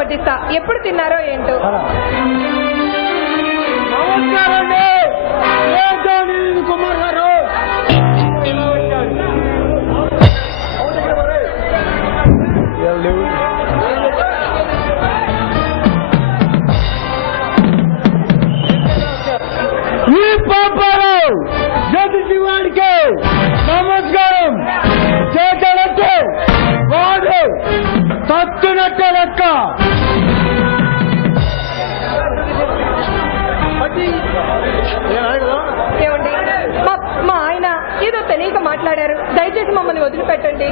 వడ్డిస్తా. ఎప్పుడు తిన్నారో ఏంటో. కుమార్ గారు ఈ పాపారావు జ్యోతిషి వాడికి నమస్కారం చేతలట్టే వాడు తత్తునట్టే లెక్క. ఏమండి, మా ఆయన ఏదో తెలియక మాట్లాడారు. దయచేసి మమ్మల్ని వదిలిపెట్టండి.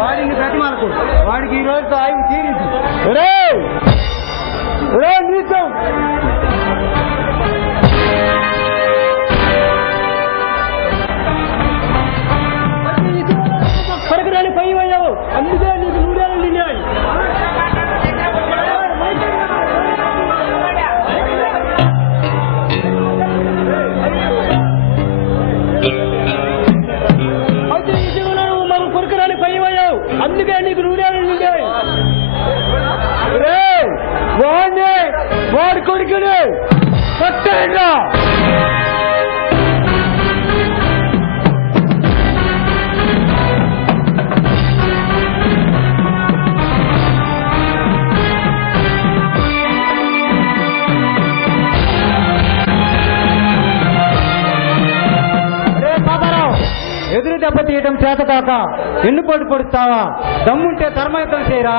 వాడిని ప్రతిమాలకు వాడికి ఈ రోజుతో ఆయువు తీరింది. నీతో పరకరాని పై అయ్యావు, అందుకే నీకు నూడేళ్ళు నిండాయి. అయితే ఈ జీవనం మాకు కొరకరాని పై అయ్యావు, అందుకే నీకు నూడేళ్ళు నిండాయి. వాడిని వాడి కొడుకుని కొట్టేయండి. ఎదురు దెబ్బ తీయడం చేత కాక ఎన్నుపోటు పొడుస్తావా? దమ్ముంటే ధర్మయుద్ధం చేయరా.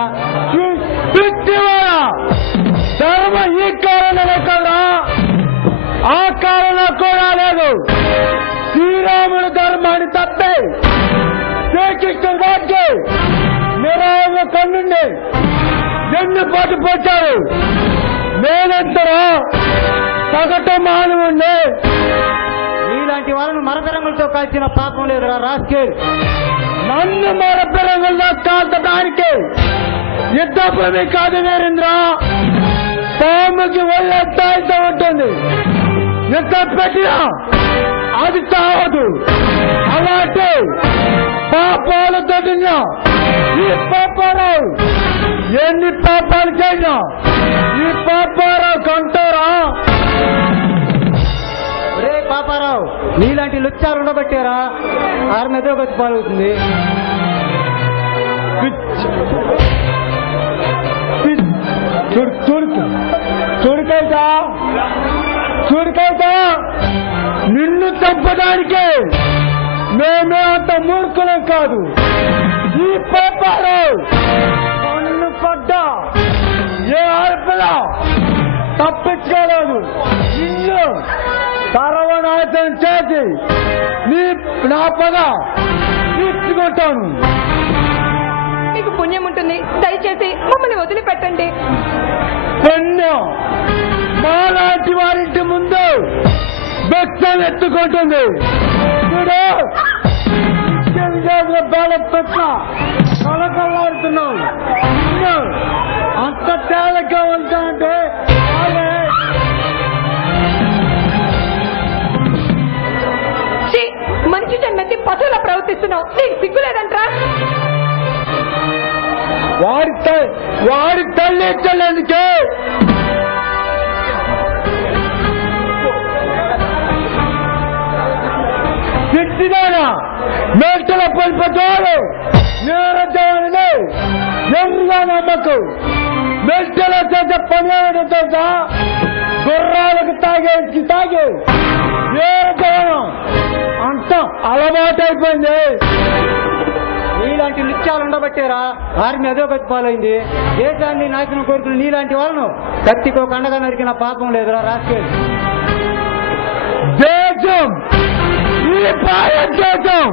ధర్మ ఈ కారణమే కదా, ఆ కారణం కూడా లేదు. శ్రీరాముడు ధర్మాన్ని తప్పే శ్రీకృష్ణుడు దాటి నిరామ కన్నుండి ఎన్నుపోటు పొచ్చారు. నేనంతరా సగటు మానవుణ్ణి. ఇలాంటి వాళ్ళను మరపెరంగులతో కాల్చిన పాపం లేదురా రాస్కేల్. నన్ను మరపెరంగుల్లో కాల్చడానికి యుద్ధభూమి కాదు వీరేంద్ర. పాముకి ఒళ్ళెత్తాయితో ఉంటుంది, యుద్ధం పెట్టినా అది తావదు. అలాంటి పాపాలు తగిన ఈ పాపారావు ఎన్ని పాపాలు చేసినా ఈ పాపారావు కంటారా? రే పాపారావు, నీలాంటి లుచ్చాలు ఉండబట్టారా ఆరు మీద వచ్చి పాలవుతుంది. చూడుకైతా నిన్ను చంపడానికి మేమే అంత మూర్ఖులం కాదు. ఈ పాపారావు నిన్ను పడ్డా ఏ ఆడపిల్ల తప్పించుకోలేదు. నిన్ను సర్వనాశనం చేసి నా పగ తీర్చుకుంటాను. మీకు పుణ్యం ఉంటుంది, దయచేసి మమ్మల్ని వదిలిపెట్టండి. పుణ్యం మాలాంటి వారింటి ముందు బెచ్చం ఎత్తుకుంటుంది. పెట్ట కలకలాడుతున్నావు. అంత తేలిగ్గా ఉంటానంటే మనిషి జన్మెత్తి పశువులా ప్రవర్తిస్తున్నావు. నీకు సిగ్గులేదంట్రా? వాడి తల్లి ఎక్కలేందుకే తిట్టిదానా మేటల పల్పతోడు నేరజాలని ఎన్నుగా నమ్మకు. మేటల చేత పనిచేయడం తెలుసా? గుర్రాలకు తాగి నేరజానం అంత అలవాటైపోయింది. నీలాంటి నృత్యాలు ఉండబట్టారా ఆర్మీ అధోగతి పాలైంది. దేశాన్ని నాశనం కోరుకుని నీలాంటి వాళ్ళను కత్తికో కండగా నరికిన పాపం లేదురా రాస్కేల్. దేశం ఈ భారతదేశం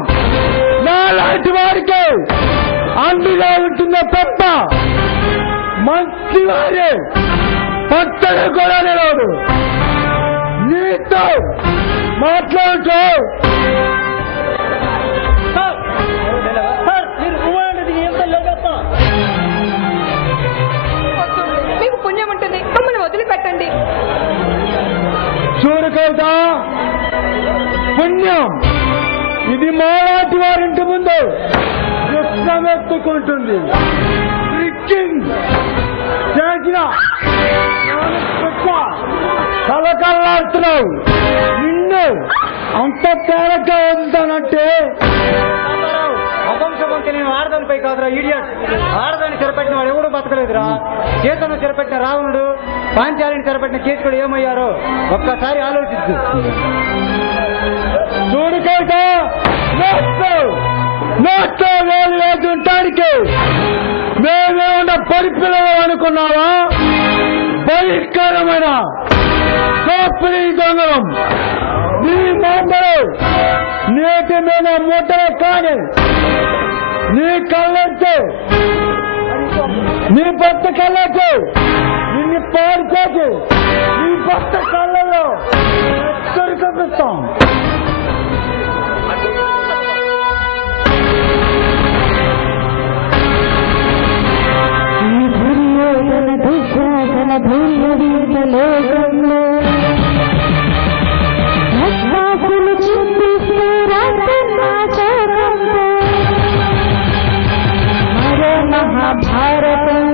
నాలాంటి వారికి అందులో ఉంటుందో తప్ప మంచి వారి పచ్చడి కూడా నిలవదు. నీతో మాట్లాడుతూ మీకు పుణ్యం ఉంటుంది, మమ్మల్ని వదిలిపెట్టండి. చూడకూడదా పుణ్యం? ఇది మాలాంటి వారింటి ముందు యుద్ధం ఎత్తుకుంటుంది. కలకల్లాడుతున్నావు. నిన్ను అంత తేలిగ్గా వదులుతానంటే అపంశం తెలియని ఆడదానిపై కాదురా ఇడియట్. ఆడదాన్ని చెరపెట్టిన వాడు ఎవడూ బతకలేదురా. సీతను చెరపెట్టిన రావణుడు, పాంచాలిని చెరపెట్టిన కేసుకుడు ఏమయ్యారో ఒక్కసారి ఆలోచించు. చూడు కవిత, నోట్లో వేలు వేసుంటానికి మేమేమన్నా పరిపిల్లలు అనుకున్నావా? బహిష్కరమైన దోపిడీ దొంగలం. నీ మాటలు నేటి మీద ముట్టలే కానీ నీ కళ్ళొచ్చు, నీ భర్త కళ్ళొచ్చు, నిన్ను పాడుకోవచ్చు. నీ భర్త కళ్ళలో చూపిస్తాం. లోకంలో భస్మాసులు చింపిస్తూ రాజన్నాచరంలో మరో మహాభారతం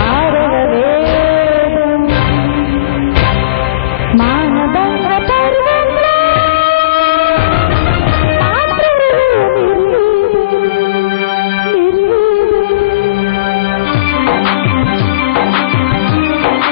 ఆరవ వేదం మానవంగ పర్వంలో పాత్రలు నిర్వీర్యం. 啊。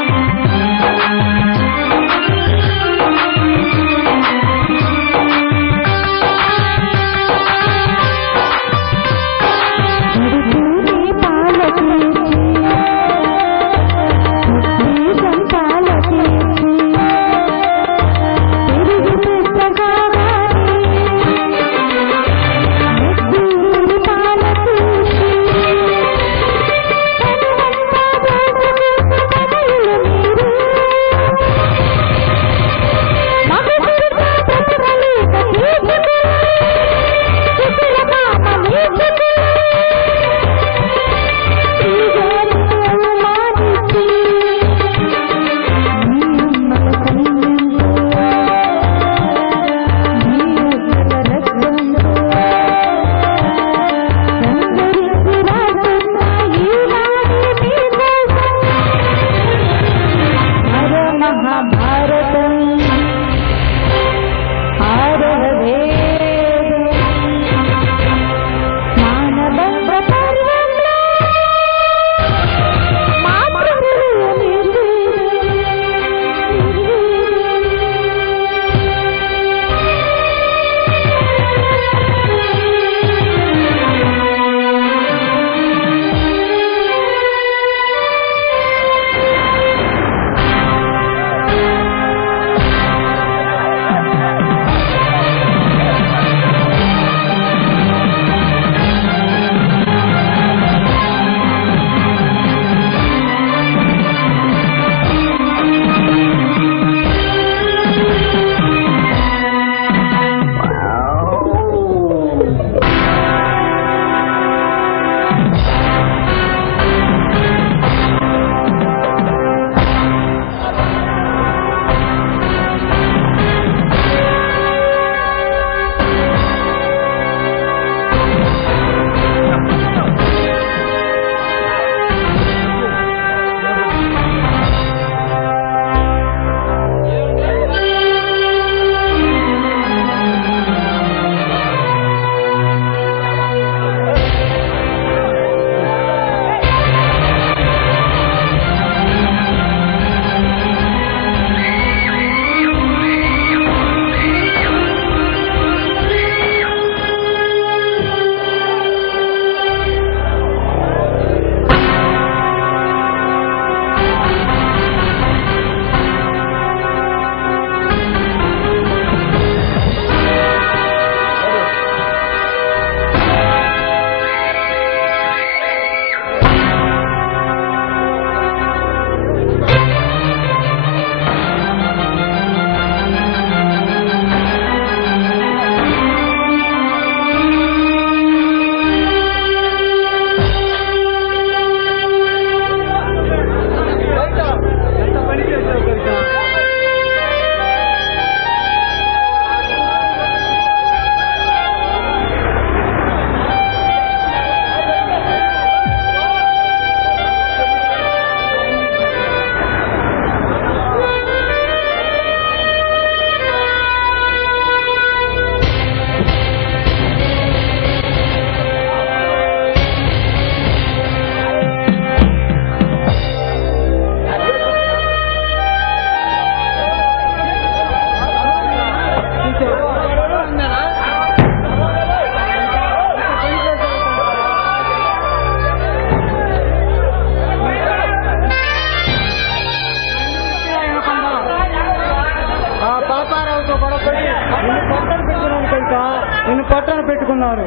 పొట్టన పెట్టుకున్నాను.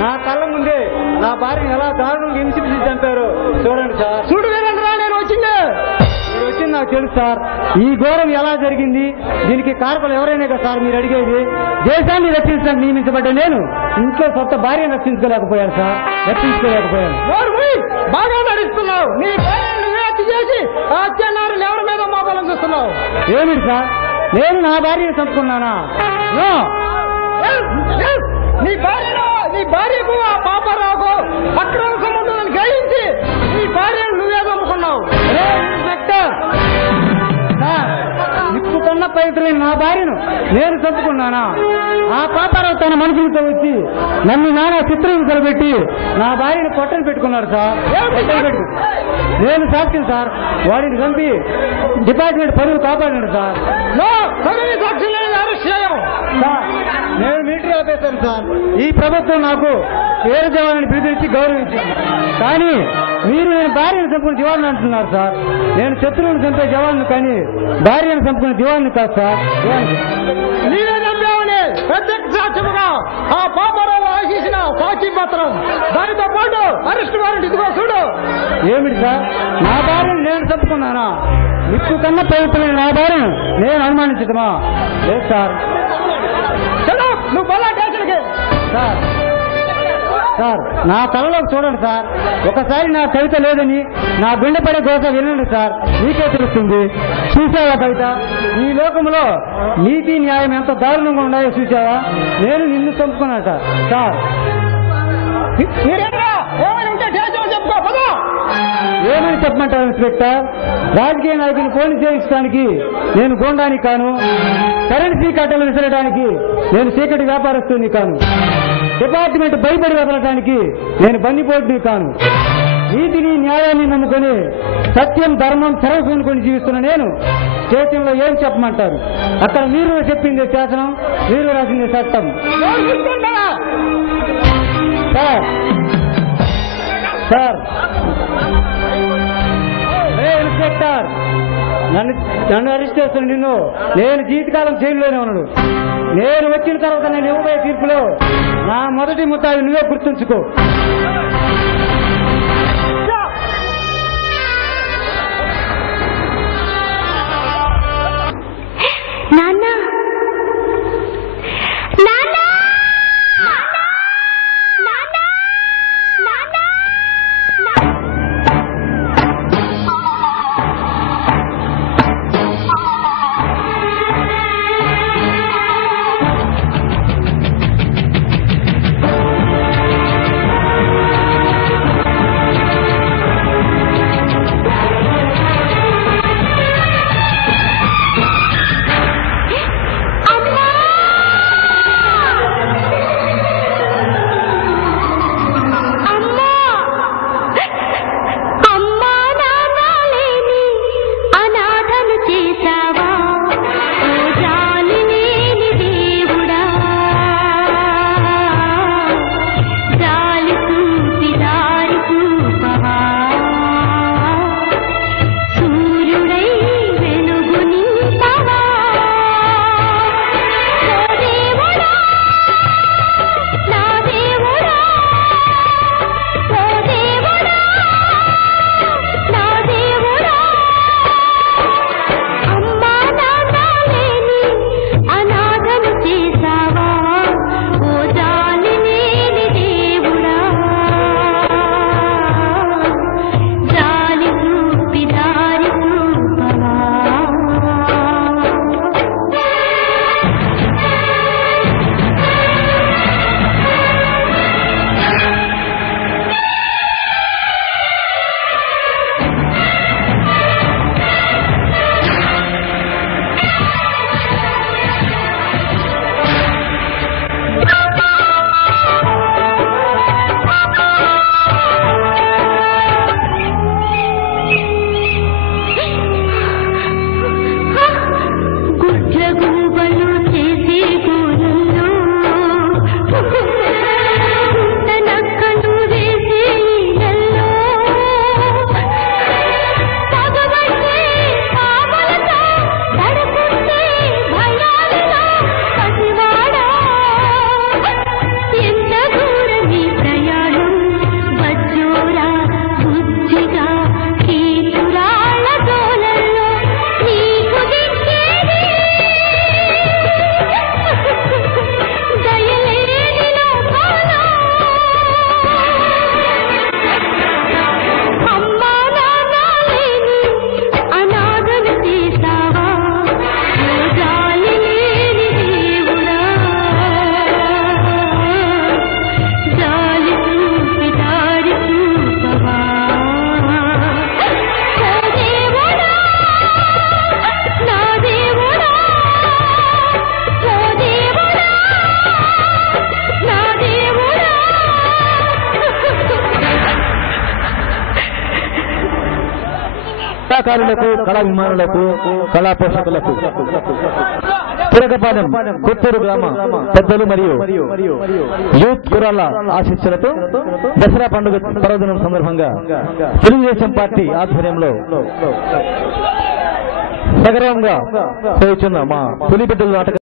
నా కళ్ళ ముందే నా భార్యను ఎలా దారుణంగా హింసించి చంపారు చూడండి సార్. చూడు వీరేంద్ర, నేను వచ్చింది నాకు తెలుసు సార్. ఈ ఘోరం ఎలా జరిగింది, దీనికి కారకులు ఎవరైనా కదా సార్ మీరు అడిగేది? దేశాన్ని రక్షించడానికి నియమించబడ్డ నేను ఇంట్లో సొంత భార్యను రక్షించుకోలేకపోయాను సార్, రక్షించుకోలేకపోయాను. బాగా నడుస్తున్నావు. నీ భార్యను నువ్వే హత్య చేసి ఆ హత్యానారులు ఎవరి మీద మోపాలని చూస్తున్నావు? ఏమిటి సార్, నేను నా భార్యను చంపుకున్నానా? నీ భార్యకు ఆ పాపారావుకు అక్రమ సంబంధాలను గ్రహించి నీ భార్యను నువ్వే చంపుకున్నావు. నిప్పు కన్నా పవిత్రమైన నా భార్యను నేను చంపుకున్నానా? ఆ పాపారావు తన మనుషులతో వచ్చి నన్ను నానా చిత్రహింసలు పెట్టి నా భార్యను పొట్టను పెట్టుకున్నాడు సార్. నేను సాక్షిని సార్. వాడిని చంపి డిపార్ట్మెంట్ పరువు కాపాడాడు సార్. నేను మిలిటరీ ఆఫీసర్ సార్. ఈ ప్రభుత్వం నాకు పేరు జవాన్ని పిలిపించి గౌరవించింది. కానీ మీరు నేను భార్యను చంపుకుని దివాన్ని అంటున్నారు సార్. నేను శత్రువుని చంపే జవాన్ను కానీ భార్యను చంపుకునే దివాన్ని కాదు సార్. నీవే చంపావని ప్రత్యక్ష సాక్ష్యముగా ఆ పాపారావు ఆశించిన సాక్షి పత్రం, దానితో పాటు అరెస్ట్ వారెంట్ ఇదిగో చూడు. ఏమిటి సార్, నా భార్యను నేను చంపుకున్నానా? నిప్పు కన్నా పవిత్రమైన నా భార్యను నేను అనుమానించదమా? లేదు సార్. నువ్వు బలా స్టేషన్కి సార్. సార్ నా కళ్ళలోకి చూడండి సార్. ఒకసారి నా కవిత లేదని నా గుండె పడే గోస వినండి సార్, మీకే తెలుస్తుంది. చూసావా కవిత, ఈ లోకంలో నీతి న్యాయం ఎంత దారుణంగా ఉన్నాయో చూసావా? నేను నిన్ను చంపుకున్నాట సార్. ఏమని చెప్పమంటారు ఇన్స్పెక్టర్? రాజకీయ నాయకుని పోలీసు చేయించడానికి నేను గోండాని కాను, కరెన్సీ కట్టలు విసరడానికి నేను చీకటి వ్యాపారస్తుని కాను, డిపార్ట్మెంట్ భయపడి వదలడానికి నేను బందిపోటుని కాను. నీతిని న్యాయాన్ని నమ్ముకొని సత్యం ధర్మం సర్వస్వనుకొని జీవిస్తున్న నేను చేతుల్లో ఏం చెప్పమంటారు? అక్కడ మీరు చెప్పింది శాసనం, మీరు రాసింది చట్టం. సార్ సార్ ఇన్స్పెక్టర్, నన్ను అరెస్ట్ చేస్తున్న నిన్ను నేను జీవితకాలం జైల్లోనే ఉన్నాడు. నేను వచ్చిన తర్వాత నేను ఇవ్వబోయే తీర్పులో నా మొదటి ముద్దాయి నువ్వే గుర్తుంచుకో. నాన్న నాన్న కళాకారులకు, కళాభిమానులకు, కళా పోషకులకు, తిరగపాలెం కొత్తూరు గ్రామ పెద్దలు మరియు యూత్ కురాల ఆశీస్సులతో దసరా పండుగ పర్వదినం సందర్భంగా తెలుగుదేశం పార్టీ ఆధ్వర్యంలో సగర్వంగా పోయిచున్న మా పులిబిడ్డల నాటక